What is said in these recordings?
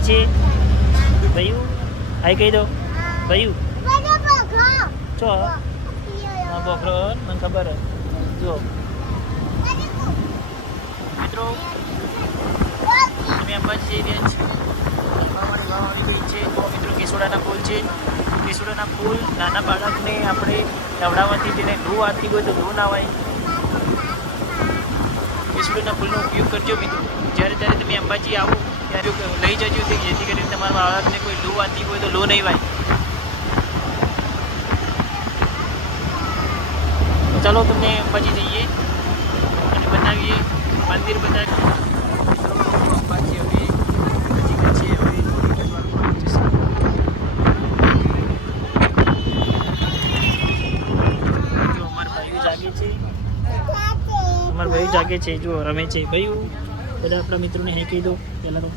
ભાઈ છે ભાઈ હાઈ કહી દો ભાઈ ચો હા બોકરો મને ખબર જો મિત્રો અમે અંબાજી જઈ રહ્યા છીએ અમારી વાવ આવી ગઈ છે તો મિત્રો કેસુડાના ફૂલ છે કેસુડાના ફૂલ નાના બાળકને આપણે નવડાવવાથી તેને લૂ આવતી હોય તો લૂ ના હોય કેસુડાના ફૂલનો ઉપયોગ કરજો મિત્રો જ્યારે જ્યારે તમે અંબાજી આવો ત્યારે લઈ જજો જેથી કરીને તમારા બાળકને કોઈ લૂ આવતી હોય તો લૂ નહીં વાય ચાલો તમને અંબાજી જઈએ અને બતાવીએ મંદિર બતાવીએ અંબાજી હવે નજીક છે હવે જો અમારા ભાઈઓ જાગે છે અમારા ભાઈઓ જાગે છે જો રમે છે ભાઈઓ બધા આપણા મિત્રોને હે કહી દો પહેલાં તો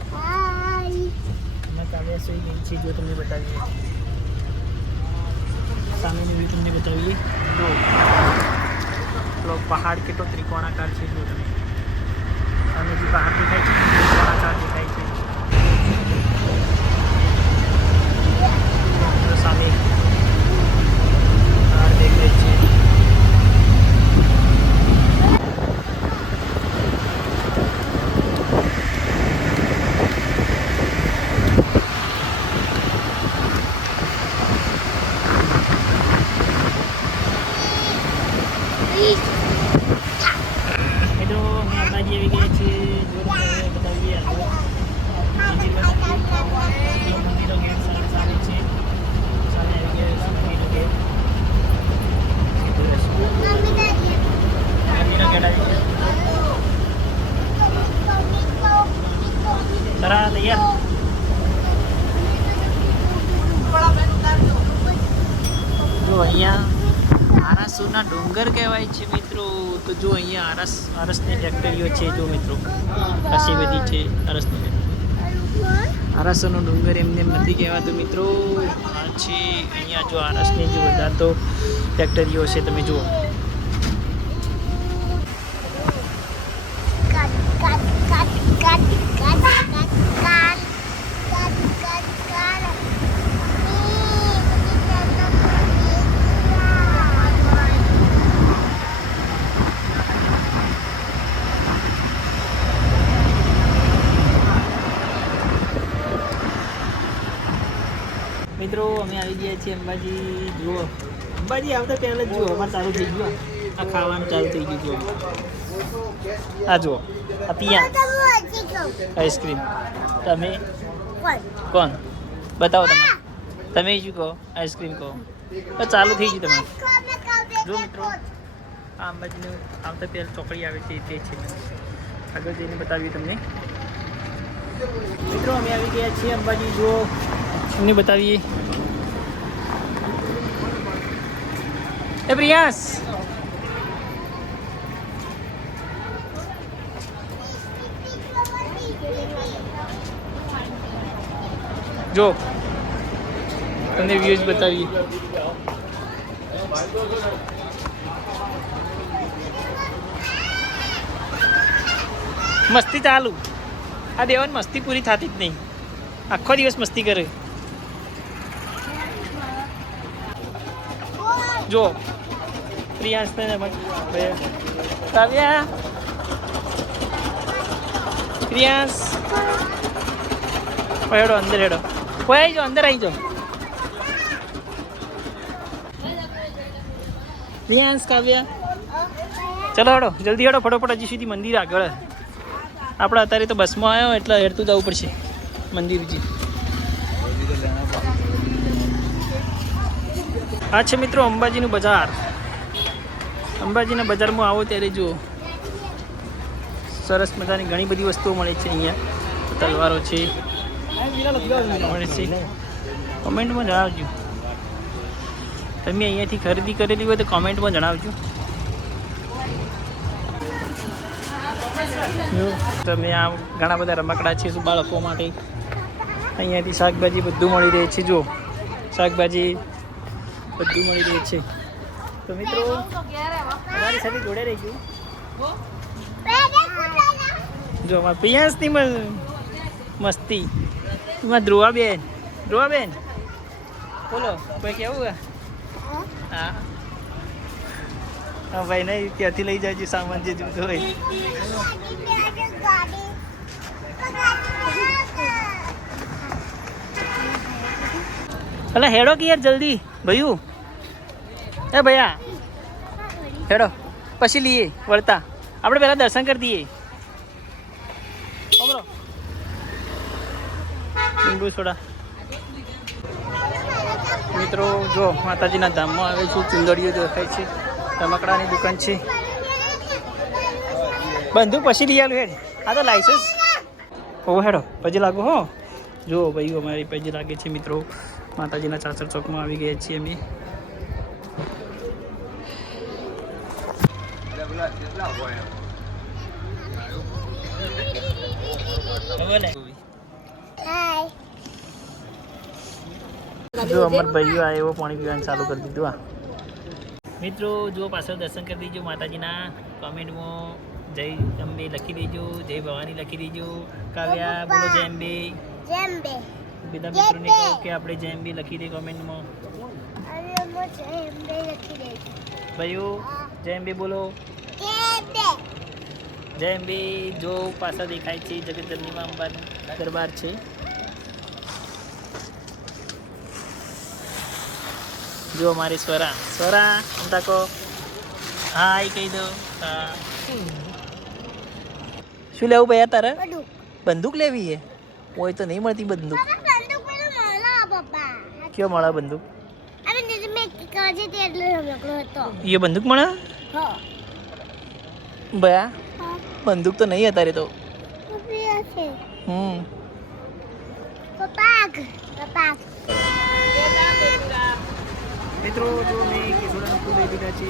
એમાં કાવ્યા સહી ગઈ છે જો તમને બતાવીએ સામેની વ્યૂ તમને બતાવીએ જો પેલો પહાડ કેટલો ત્રિકોણાકાર છે જો તમે અને જે પહાડ દેખાય છે ત્રિકોણાકાર દેખાય છે સામે પહાડ દેખાય છે જો અહીંયા આરાસુરના ડુંગર કહેવાય છે મિત્રો તો જો અહીંયા આરસની ફેક્ટરીઓ છે જો મિત્રો ખાસી બધી છે આરસની આરાસનો ડુંગર એમને એમ નથી કહેવાતો મિત્રો આ છે અહીંયા જો આરસની જો વધારે તો ફેક્ટરીઓ છે તમે જુઓ મિત્રો અમે આવી ગયા છીએ અંબાજી જુઓ અંબાજી આવતા પહેલાં જ જુઓ અમારે ચાલુ થઈ ગયું આ ખાવાનું ચાલુ થઈ ગયું જુઓ આ જુઓ આ પિયા આઈસ્ક્રીમ તમે કોણ બતાવો તમે શું કહો આઈસ્ક્રીમ કહો તો ચાલુ થઈ ગયું તમારે જો મિત્રો આ અંબાજીનું આવતા પહેલાં ચોકડી આવે છે તે છે આગળ જઈને બતાવ્યું તમને મિત્રો અમે આવી ગયા છીએ અંબાજી જુઓ એમને બતાવીએ એ પ્રિયાસ જો તમને વ્યૂઝ બતાવીએ મસ્તી ચાલુ આ દેવન મસ્તી પૂરી થતી જ નહીં આખો દિવસ મસ્તી કરે જો પ્રિયાંશ ને કાવ્યા પ્રિયાંશ હેડો અંદર હેડો કોઈ આવી જાઓ અંદર આવી જાઓ પ્રિયાંશ કાવ્યા ચલો હેડો જલ્દી હેડો ફટોફટ હજી સુધી મંદિર આગળ આપણે અત્યારે તો બસમાં આવ્યો એટલે હેડતું જવું પડશે મંદિર હજી આ છે મિત્રો અંબાજીનું બજાર અંબાજીના બજારમાં આવો ત્યારે જુઓ સરસ મજાની ઘણી બધી વસ્તુઓ મળે છે અહીંયા તલવારો છે મળે છે કોમેન્ટમાં જણાવજો તમે અહીંયાથી ખરીદી કરેલી હોય તો કોમેન્ટમાં જણાવજો તમે આ ઘણા બધા રમકડા છે શું બાળકો માટે અહીંયાથી શાકભાજી બધું મળી રહે છે જો શાકભાજી બધું મળી રહે છે તો મિત્રો અમારી સાથે જોડે રહી ગયું જો અમારા પિયાસની મસ્તી એમાં ધ્રુવાબેન બોલો કોઈ કેવું હા હા ભાઈ નહીં ત્યાંથી લઈ જાય સામાન જે જોતો હોય અલા હેડો કે યાર જલ્દી ભૈયું એ ભૈયા હેડો પછી લઈએ વળતા આપણે પહેલાં દર્શન કરી દઈએ બરો લીંબુ સોડા મિત્રો જો માતાજીના ધામમાં આવે છે ચુંદડીઓ દેખાય છે રમકડાની દુકાન છે બંધુ પછી લઈ આલું હેડ આ તો લાઇસન્સ હો હેડો પછી લાગો હો જો ભાઈ અમારી પછી લાગે છે મિત્રો માતાજીના ચાચર ચોકમાં આવી ગયા છીએ અમે જો અમાર ભાઈઓ આવ્યો પાણી પીવાનું ચાલુ કરી દીધું આ મિત્રો જો પાછળ દર્શન કરી દેજો માતાજીના કોમેન્ટમાં જય અંબે લખી દેજો જય ભવાની લખી દેજો કાવ્યા બોલો જય અંબે બધા મિત્રોને કહો કે આપણે જય અંબે લખી દે કોમેન્ટમાં ભાઈઓ જય અંબે બોલો જય અંબે જો પાછળ દેખાય છે જગતજનનીમાં અંબાનું દરબાર છે જો અમારી સ્વરા અંતા કો હાય કહી દો હા શું લેવું ભૈયા તારે બંદૂક લેવી છે હોય તો નહીં મળતી બંદૂક કયો મળે બંદૂક એ બંદૂક મળે ભયા બંદૂક તો નહીં અત્યારે તો મિત્રો જો મેં કેસુડાના ફૂલ લઈ લીધા છે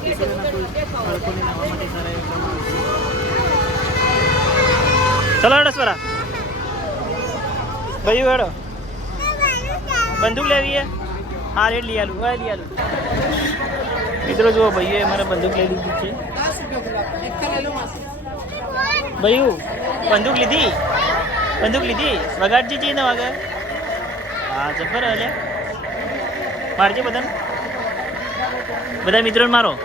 કેસુડાના ફૂલ બાળકોને લાવવા માટે સારા એવા ચલો હેડો સ્વરા ભાઈ હેડો બંદૂક લેવી હે હા રેડ લઈ આલું મિત્રો જુઓ ભાઈઓએ અમારે બંદૂક લઈ લીધી છે ભાઈઓ બંદૂક લીધી વગાડજી છે ને વગર હા જબર હલે મારજે બધા મિત્રોને મારો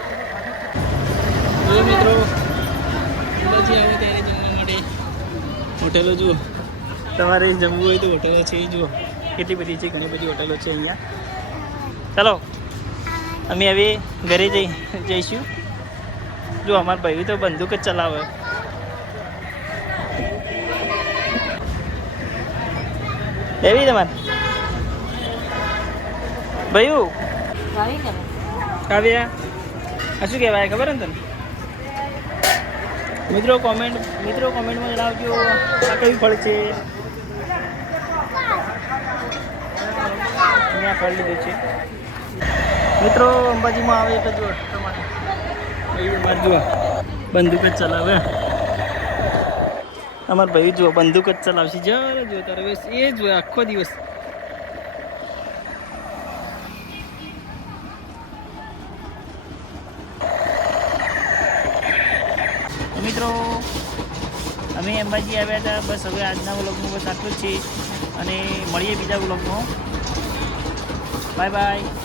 જો મિત્રો પછી આવે ત્યારે જમવા માટે હોટલો જુઓ તમારે જમવું હોય તો હોટલો છે જુઓ કેટલી બધી છે ઘણી બધી હોટલો છે અહીંયા ચાલો અમે હવે ઘરે જઈશું જો અમારા ભાઈ તો બંદૂક જ ચલાવે એવી તમારે ભાઈ કાવ્યા આ શું કહેવાય ખબર ને તને મિત્રો કોમેન્ટમાં જણાવજો આ કયું ફળ છે અહીંયા ફળ લીધું છે મિત્રો અંબાજીમાં આવે એટલે જો તમારે અમારે જુઓ બંદૂક જ ચલાવે અમારા ભાઈ જુઓ બંદૂક જ ચલાવશે જ્યારે જો તારે બસ એ જ હોય આખો દિવસ મિત્રો અમે અંબાજી આવ્યા હતા બસ હવે આજના વ્લોગમાં બસ આટલું જ છે અને મળીએ બીજા વ્લોગમાં બાય બાય